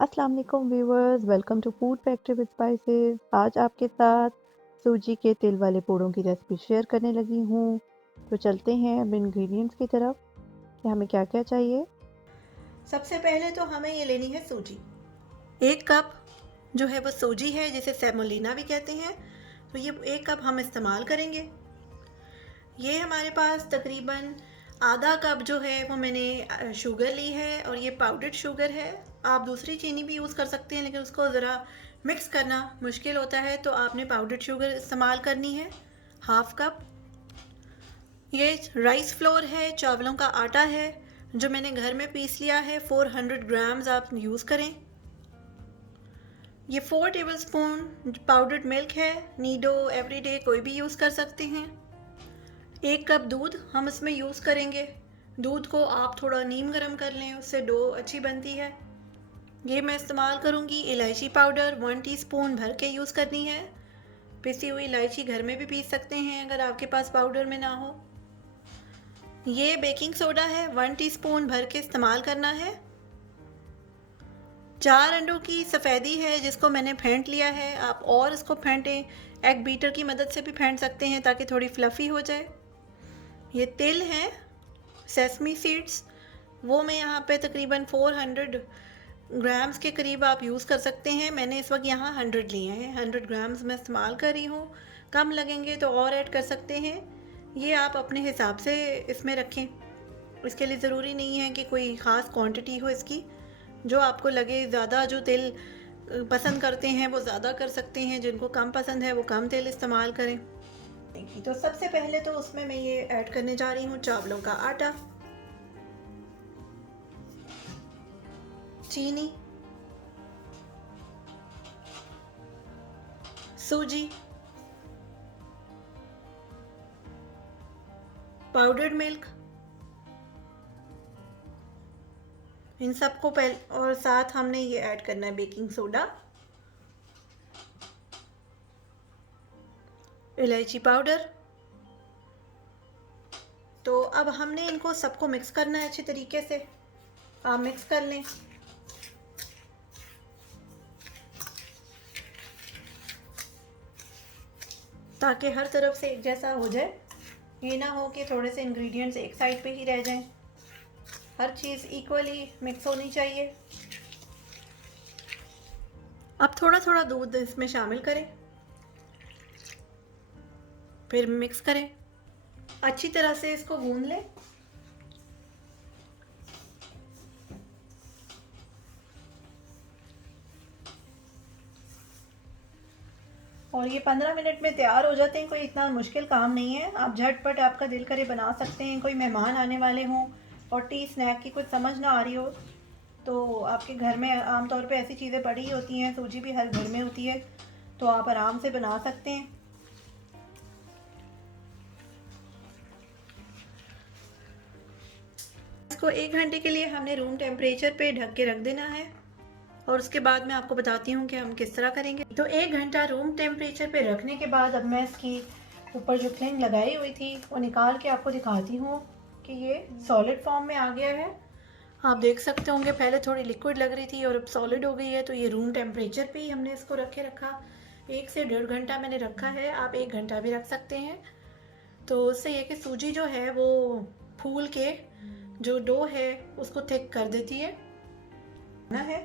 अस्सलाम वालेकुम viewers, welcome to food factory with spices. आज आपके साथ सूजी के तिल वाले पूड़ों की रेसिपी शेयर करने लगी हूँ। तो चलते हैं अब इंग्रेडिएंट्स की तरफ कि हमें क्या क्या चाहिए। सबसे पहले तो हमें ये लेनी है सूजी। 1 कप जो है वो सूजी है, जिसे सेमोलिना भी कहते हैं। तो ये 1 कप हम इस्तेमाल करेंगे। ये हमारे पास तकरीबन आधा कप जो है वो मैंने शुगर ली है, और ये पाउडर्ड शुगर है। आप दूसरी चीनी भी यूज़ कर सकते हैं, लेकिन उसको ज़रा मिक्स करना मुश्किल होता है, तो आपने पाउडर्ड शुगर इस्तेमाल करनी है। 1/2 कप ये राइस फ्लोर है, चावलों का आटा है, जो मैंने घर में पीस लिया है। 400 ग्राम्स आप यूज़ करें। ये 4 टेबलस्पून पाउडर्ड मिल्क है। नीडो, एवरीडे कोई भी यूज़ कर सकते हैं। 1 कप दूध हम इसमें यूज़ करेंगे। दूध को आप थोड़ा नीम गर्म कर लें, उससे डो अच्छी बनती है। ये मैं इस्तेमाल करूँगी इलायची पाउडर 1 टीस्पून भर के यूज़ करनी है। पिसी हुई इलायची घर में भी पीस सकते हैं अगर आपके पास पाउडर में ना हो। ये बेकिंग सोडा है, 1 टीस्पून भर के इस्तेमाल करना है। 4 अंडों की सफ़ेदी है, जिसको मैंने फेंट लिया है। आप और इसको फेंटें, एग बीटर की मदद से भी फेंट सकते हैं ताकि थोड़ी फ्लफ़ी हो जाए। ये तिल हैं, सेसमी सीड्स, वो मैं यहाँ पे तकरीबन 400 ग्राम्स के करीब आप यूज़ कर सकते हैं। मैंने इस वक्त यहाँ 100 लिए हैं, 100 ग्राम्स मैं इस्तेमाल कर रही हूँ। कम लगेंगे तो और ऐड कर सकते हैं। ये आप अपने हिसाब से इसमें रखें। इसके लिए ज़रूरी नहीं है कि कोई ख़ास क्वांटिटी हो इसकी। जो आपको लगे, ज़्यादा जो तिल पसंद करते हैं वो ज़्यादा कर सकते हैं, जिनको कम पसंद है वो कम तेल इस्तेमाल करें। देखिए, तो सबसे पहले तो उसमें मैं ये ऐड करने जा रही हूँ चावलों का आटा, चीनी, सूजी, पाउडर्ड मिल्क, इन सबको पहले, और साथ हमने ये ऐड करना है बेकिंग सोडा, इलायची पाउडर। तो अब हमने इनको सबको मिक्स करना है अच्छी तरीके से। आप मिक्स कर लें। ताकि हर तरफ से एक जैसा हो जाए। ये ना हो कि थोड़े से इंग्रेडिएंट्स एक साइड पे ही रह जाएं। हर चीज़ इक्वली मिक्स होनी चाहिए। अब थोड़ा थोड़ा दूध इसमें शामिल करें, फिर मिक्स करें, अच्छी तरह से इसको गूंद लें। और ये 15 मिनट में तैयार हो जाते हैं। कोई इतना मुश्किल काम नहीं है। आप झटपट, आपका दिल करे, बना सकते हैं। कोई मेहमान आने वाले हों और टी स्नैक की कुछ समझ ना आ रही हो, तो आपके घर में आमतौर पे ऐसी चीज़ें पड़ी होती हैं। सूजी भी हर घर में होती है, तो आप आराम से बना सकते हैं। इसको 1 घंटे के लिए हमने रूम टेम्परेचर पे ढक के रख देना है, और उसके बाद मैं आपको बताती हूँ कि हम किस तरह करेंगे। तो 1 घंटा रूम टेम्परेचर पे रखने के बाद अब मैं इसकी ऊपर जो क्लिंग लगाई हुई थी वो निकाल के आपको दिखाती हूँ कि ये सॉलिड फॉर्म में आ गया है। आप देख सकते होंगे, पहले थोड़ी लिक्विड लग रही थी और अब सॉलिड हो गई है। तो ये रूम टेम्परेचर पे ही हमने इसको रखा। 1 से 1.5 घंटा मैंने रखा है, आप 1 घंटा भी रख सकते हैं। तो उससे ये कि सूजी जो है वो फूल के जो डो है उसको थिक कर देती है ना है।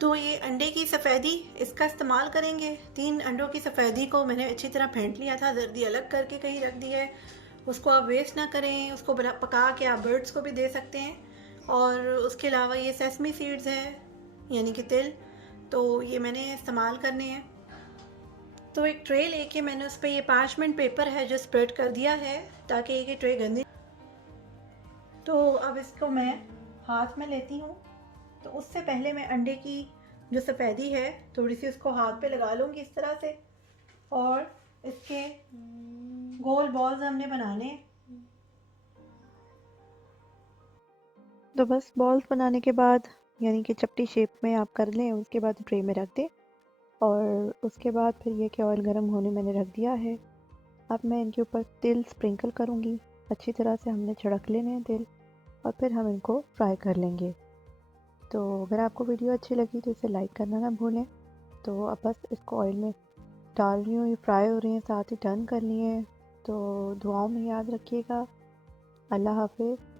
तो ये अंडे की सफ़ेदी इसका इस्तेमाल करेंगे। 3 अंडों की सफ़ेदी को मैंने अच्छी तरह फेंट लिया था, जर्दी अलग करके कहीं रख दी है। उसको आप वेस्ट ना करें, उसको पका के आप बर्ड्स को भी दे सकते हैं। और उसके अलावा ये सेसमी सीड्स हैं, यानी कि तिल, तो ये मैंने इस्तेमाल करने हैं। तो एक ट्रे लेके मैंने उस पर ये पार्चमेंट पेपर है जो स्प्रेड कर दिया है, ताकि ये ट्रे गंदी। तो अब इसको मैं हाथ में लेती हूँ। तो उससे पहले मैं अंडे की जो सफ़ेदी है थोड़ी सी उसको हाथ पे लगा लूँगी इस तरह से, और इसके गोल बॉल्स हमने बनाने। तो बस बॉल्स बनाने के बाद यानी कि चपटी शेप में आप कर लें, उसके बाद ट्रे में रख दें। और उसके बाद फिर ये कि ऑयल गर्म होने मैंने रख दिया है। अब मैं इनके ऊपर तिल स्प्रिंकल करूँगी। अच्छी तरह से हमने छिड़क लेने हैं तिल, और फिर हम इनको फ्राई कर लेंगे। तो अगर आपको वीडियो अच्छी लगी तो इसे लाइक करना ना भूलें। तो अब बस इसको ऑयल में डाल रही हूँ, ये फ्राई हो रही हैं, साथ ही टर्न कर लिए हैं। तो दुआओं में याद रखिएगा। अल्लाह हाफिज़।